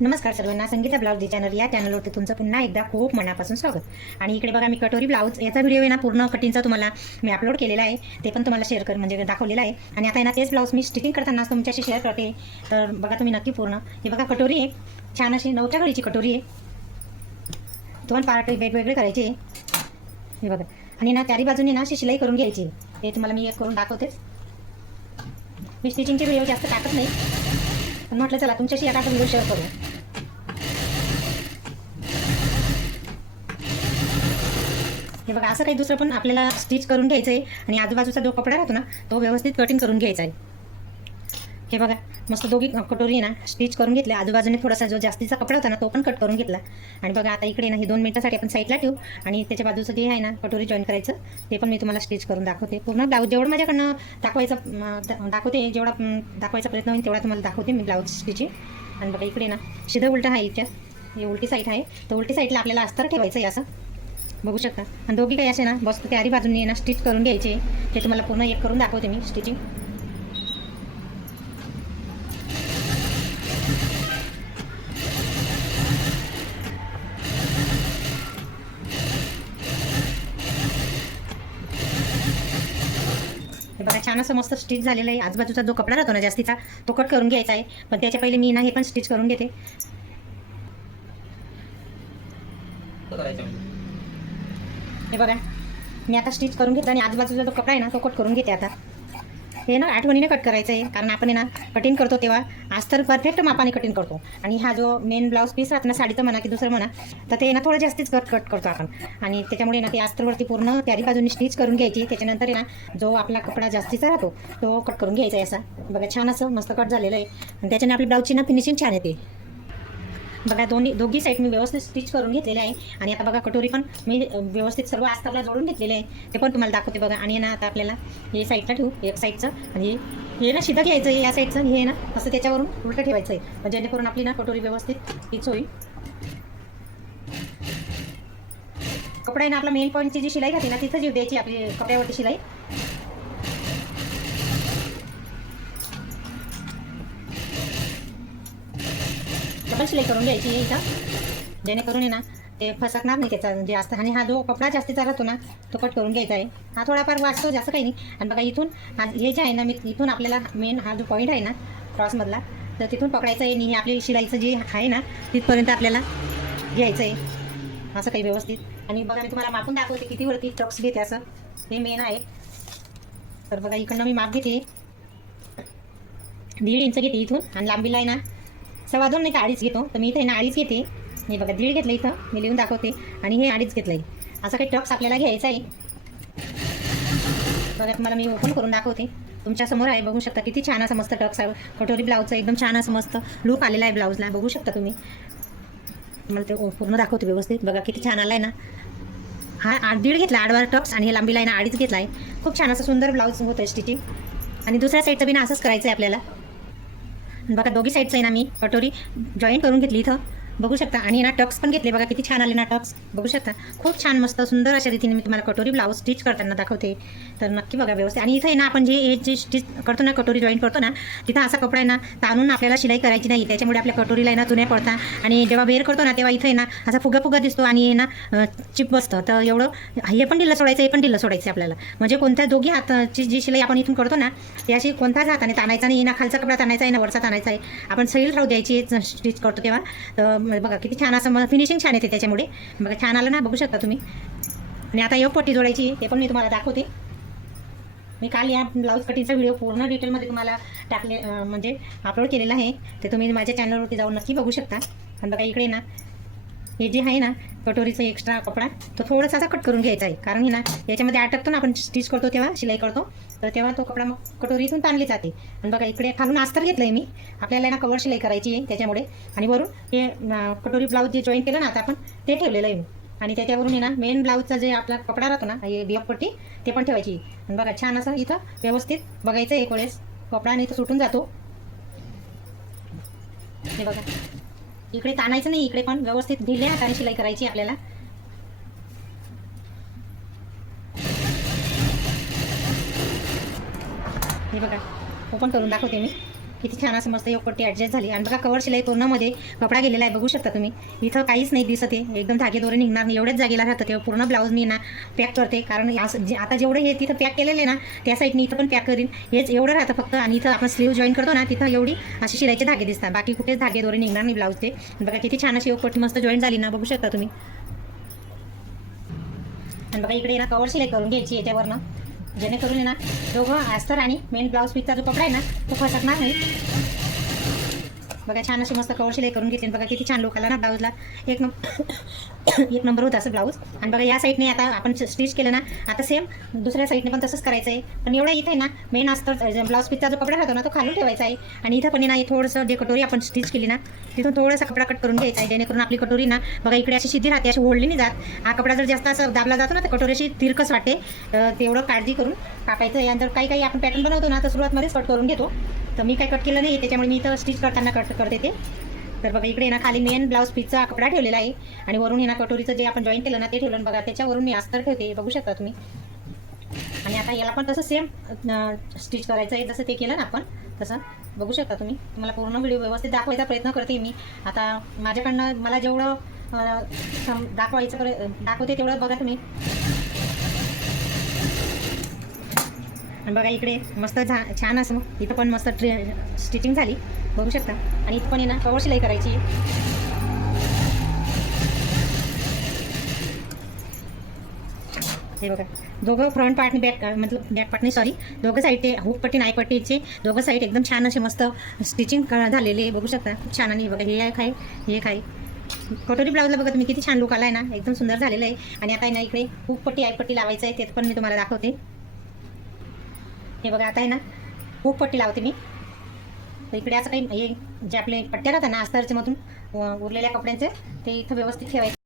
नमस्कार सर्वांना Sangeeta blouse channel या चॅनलवरती तुमचं पुन्हा एकदा खूप मनापासून स्वागत. आणि इकडे बघा मी कटोरी ब्लाऊज याचा व्हिडिओ आहे ना पूर्ण कटिंगचा तुम्हाला मी अपलोड केलेला आहे. ते पण तुम्हाला शेअर कर म्हणजे दाखवलेला आहे. आणि आता ना तेच ब्लाऊज मी स्टिचिंग करताना तुमच्याशी शेअर करते. तर बघा तुम्ही नक्की पूर्ण. हे बघा कटोरी आहे. छान अशी नऊच्या घडीची कटोरी आहे. दोन पार्ट वेगवेगळे करायचे हे बघा. आणि ना चारी बाजूने ना अशी शिलाई करून घ्यायची ते तुम्हाला मी एक करून दाखवतेच मी स्टिचिंगचे व्हिडिओ जास्त टाकत नाही. पण म्हटलं चला तुमच्याशी एखादा व्हिडिओ शेअर करू. हे बघा असं काही दुसरं पण आपल्याला स्टिच करून घ्यायचं आहे आणि आजूबाजूचा जो कपडा राहतो ना तो व्यवस्थित कटिंग करून घ्यायचा आहे. हे बघा मस्त दोघी कटोरी आहे ना स्टिच करून घेतले आजूबाजूने थोडासा जो जास्तीचा कपडा होता ना तो पण कट करून घेतला. आणि बघा आता इकडे ना हे दोन मिनिटासाठी आपण साईडला ठेवू. आणि त्याच्या बाजूचं जे आहे ना कटोरी जॉईन करायचं ते पण मी तुम्हाला स्टिच करून दाखवते. पूर्ण ब्लाऊज जेवढं माझ्याकडनं दाखवायचं दाखवते जेवढा दाखवायचा प्रयत्न होईल तेवढा तुम्हाला दाखवते मी ब्लाऊज स्टिचिंग आणि बघा इकडे ना शिधं उलटं आहे इथे. हे उलटी साईड आहे. तर उलटी साईडला आपल्याला अस्तर ठेवायचं आहे असं. बघू शकता. आणि दोघी काही असे ना बस तयारी बाजूने ना स्टिच करून घ्यायचे. ते तुम्हाला पूर्ण एक करून दाखवते मी स्टिचिंग हे बघा छान असं मस्त स्टिच झालेलं आहे. आजूबाजूचा जो कपडा राहतो ना जास्तीचा तो कट करून घ्यायचा आहे. पण त्याच्या पहिले मी ना हे पण स्टिच करून घेते. करायचं हे बघा. मी आता स्टिच करून घेतला आणि आजूबाजूचा जो कपडा आहे ना तो कट करून घेते आता. हे ना आठवणीने कट करायचं आहे कारण आपण ना कटिंग करतो तेव्हा आज तर परफेक्ट मापाने कटिंग करतो. आणि हा जो मेन ब्लाऊज पीस राहतो ना साडीचं म्हणा की दुसरं म्हणा तर ते ना थोडं जास्तीच कट कट करतो आपण. आणि त्याच्यामुळे ना ते अस्तरवरती पूर्ण त्यारी बाजूने स्टिच करून घ्यायची. त्याच्यानंतर आहे ना जो आपला कपडा जास्तीचा राहतो तो कट करून घ्यायचा आहे असा. बघा छान असं मस्त कट झालेलं आहे. आणि त्याच्याने आपली ब्लाऊजची ना फिनिशिंग छान येते. बघा दोन्ही दोघी साईड मी व्यवस्थित स्टिच करून घेतलेले आहे. आणि आता बघा कटोरी पण मी व्यवस्थित सर्व आस्तरला जोडून घेतलेले आहे. ते पण तुम्हाला दाखवते बघा. आणि ना आता आपल्याला हे साईडला ठेवू एक साईडचं आणि हे ना शिदा घ्यायचं या साईडचं हे ना असं त्याच्यावरून उलटं ठेवायचं आहे. म्हणजे जेणेकरून आपली ना कटोरी व्यवस्थित हीच होईल. कपडा आहे ना आपला मेन पॉईंटची जी शिलाई घातली ना तिथं जीव द्यायची आपली कपड्यावरती शिलाई. डबल शिलाई करून घ्यायची आहे इथं. जेणेकरून आहे ना ते फसकणार नाही त्याचा. म्हणजे जे असतं आणि हा जो कपडा जास्तीचा राहतो ना तो कट करून घ्यायचा आहे. हा थोडाफार वाचतो जास्त काही नाही. आणि बघा इथून हे जे आहे ना मी इथून आपल्याला मेन हा जो पॉईंट आहे ना क्रॉसमधला तर तिथून पकडायचं आहे. आणि हे आपली शिलाईचं जे आहे ना तिथपर्यंत आपल्याला घ्यायचं आहे. असं काही व्यवस्थित. आणि बघा मी तुम्हाला मापून दाखवते किती वरती टक्स घेते असं. हे मेन आहे. तर बघा इकडनं मी माप घेते. दीड इंच घेते इथून. आणि लांबीला आहे ना सव्वा दोन नाही तर अडीच घेतो. तर मी इथे ना अडीच घेते. हे बघा दीड घेतलं इथं. मी लिहून दाखवते. आणि हे अडीच घेतलं आहे असं काही टक्स आपल्याला घ्यायचं आहे. बघा तुम्हाला मी ओपन करून दाखवते. तुमच्यासमोर आहे बघू शकता किती छान असं मस्त टक्स आहे. कटोरी ब्लाऊजचं एकदम छान असं मस्त लूक आलेला आहे ब्लाऊजला. बघू शकता तुम्ही. तुम्हाला ते पूर्ण दाखवते व्यवस्थित. बघा किती छान आला आहे ना. हा आठ दीड घेतला आडवार टक्स आणि हे लांबीला आहे ना अडीच घेतला आहे खूप छान असं सुंदर ब्लाऊज होतं स्टिचिंग आणि दुसऱ्या साईडचं बी ना असंच करायचं आहे आपल्याला. बघा दोघी साईडचं आहे ना मी कटोरी जॉईन करून घेतली इथं. बघू शकता. आणि ना टक्स पण घेतले बघा किती छान आले ना टक्स बघू शकता. खूप छान मस्त सुंदर अशा रीतीने मी तुम्हाला कटोरी ब्लाऊज स्टिच करताना दाखवते. तर नक्की बघा व्यवस्थित. आणि इथं आहे ना आपण जे हे जे स्टिच करतो ना कटोरी जॉईन करतो ना तिथं असा कपडा आहे ना ताणून आपल्याला शिलाई करायची नाही त्याच्यामुळे आपल्या कटोरीला ना जुन्या पडतात आणि जेव्हा वेअर करतो ना तेव्हा इथं ना असा फुगा फुगा दिसतो आणि ना चिप बसतं. तर एवढं हे पण ढिल्लं सोडायचं हे पण ढिल्लं सोडायचं आपल्याला. म्हणजे कोणत्या दोघी हाताची जी शिलाई आपण इथून करतो ना ती अशी कोणताच हाताने ताणायचा नाही. ना खालचा कपडा ताणायचा आहे ना वरचा ताणायचा आहे. आपण सैल राहू द्यायची स्टिच करतो तेव्हा. म्हणजे बघा किती छान असं मला फिनिशिंग छान येते त्याच्यामुळे. बघा छान आलं ना बघू शकता तुम्ही. आणि आता येऊ पट्टी जोडायची ते पण मी तुम्हाला दाखवते. मी काल या ब्लाऊज कटिंगचा व्हिडिओ पूर्ण डिटेलमध्ये तुम्हाला टाकले म्हणजे अपलोड केलेला आहे. ते तुम्ही माझ्या चॅनलवरती जाऊन नक्की बघू शकता. आणि बघा इकडे ना हे जे आहे ना कटोरीचा एक्स्ट्रा कपडा तो थोडासा असा कट करून घ्यायचा आहे. कारण हे ना याच्यामध्ये अटकतो ना आपण स्टिच करतो तेव्हा शिलाई करतो. तर तेव्हा तो कपडा मग कटोरीतून ताणली जाते. आणि बघा इकडे खालून अस्तर घेतलं आहे मी. आपल्याला ना कवर शिलाई करायची आहे त्याच्यामुळे. आणि वरून हे कटोरी ब्लाऊज जे जॉईन केलं ना आता आपण ते ठेवलेलं आहे. आणि त्याच्यावरून आहे ना मेन ब्लाऊजचा जे आपला कपडा राहतो ना हे बिअपट्टी ते पण ठेवायची आणि बघा छान असं इथं व्यवस्थित बघायचं एक वेळेस. कपडा आणि इथं सुटून जातो. हे बघा. इकडे ताणायचं नाही इकडे पण व्यवस्थित ढिल्या हाताने शिलाई करायची आपल्याला. हे बघा ओपन करून दाखवते मी. किती छान असं मस्त योगपट्टी ॲडजस्ट झाली. आणि बघा कवर शिलाई पूर्णमध्ये कपडा गेलेला आहे. बघू शकता तुम्ही. इथं काहीच नाही दिसत आहे. एकदम धागे दोरे निघणार नाही. एवढ्याच जागेला राहतं तेव्हा पूर्ण ब्लाऊज मी ना पॅक करते. कारण असं जे- आता जेवढं हे तिथं पॅक केलेलं आहे ना त्या साईडने इथं पण पॅक करीन. हेच एवढं राहतं फक्त. आणि इथं आपण स्लीव जॉईन करतो ना तिथं एवढी अशी शिलाईचे धागे दिसतात. बाकी कुठेच धागे दोरे निघणार नाही ब्लाऊजचे बघा किती छान अशी योगपट्टी मस्त जॉईन झाली ना. बघू शकता तुम्ही. आणि बघा इकडे ना कवर शिलाई करून घ्यायची याच्यावरनं जेणेकरून ना दोघं अस्तर आणि मेन ब्लाऊज पीसचा जो कपडा आहे ना तो फसकणार नाही. बघा छान अशी मस्त कवर शिलाई करून घेतली. बघा किती छान लोकाला ना ब्लाऊजला एक नंबर एक नंबर होता असं ब्लाऊज आणि बघा या साईडने आता आपण स्टिच केलं ना आता सेम दुसऱ्या साईडने पण तसंच करायचं आहे पण एवढं इथे ना मेन असतं ब्लाऊज पीसचा जो कपडा राहतो ना तो खालून ठेवायचा आहे. आणि इथं पण ना थोडंसं जे कटोरी आपण स्टिच केली ना तिथून थोडासा कपडा कट करून घ्यायचा आहे. जेणेकरून आपली कटोरी ना बघा इकडे अशी शिधी राहते अशी ओढली नाही जात. हा कपडा जर जास्त असं दाबला जातो ना तर कटोरी अशी तिरकस वाटते. तेवढं काळजी करून कापायचं यानंतर काही काही आपण पॅटर्न बनवतो ना तर सुरुवातमध्येच कट करून घेतो. तर मी काय कट केलं नाही त्याच्यामुळे मी इथं स्टिच करताना कट करते ते. तर बघा इकडे ना खाली मेन ब्लाऊज पीसचा कपडा ठेवलेला आहे. आणि वरून ना कटोरीचं जे आपण जॉईन केलं ना ते ठेवलं. बघा त्याच्यावरून मी अस्तर ठेवते बघू शकता तुम्ही. आणि आता याला पण तसं सेम स्टिच करायचं आहे. जसं ते केलं ना आपण तसं. बघू शकता तुम्ही. तुम्हाला पूर्ण व्हिडिओ व्यवस्थित दाखवायचा प्रयत्न करते मी. आता माझ्याकडनं मला जेवढं दाखवायचं दाखवते तेवढं बघा तुम्ही. आणि बघा इकडे मस्त झा छान असं इथं पण मस्त ट्रे स्टिचिंग झाली. बघू शकता. आणि इथं पण आहे ना कवर शिलाई करायची. हे बघा. दोघं फ्रंट पार्टने बॅक मतलब बॅक पार्ट नाही सॉरी दोघं साईड ते हुक पट्टी नाही पट्टीचे दोघं साईड एकदम छान असे मस्त स्टिचिंग झालेले बघू शकता. खूप छान आणि बघा हे एक आहे हे एक आहे. कटोरी ब्लाऊजला बघा तुम्ही किती छान लुक आला आहे ना. एकदम सुंदर झालेलं आहे. आणि आता आहे ना इकडे हुक पट्टी आय पट्टी लावायचं आहे. ते पण मी तुम्हाला दाखवते. हे बघा आता आहे ना खूप पट्टी लावते मी. तर इकडे असं काही हे जे आपले पट्ट्या राहतात ना अस्तरचे मधून उरलेल्या कपड्यांचे ते इथं व्यवस्थित ठेवायचे.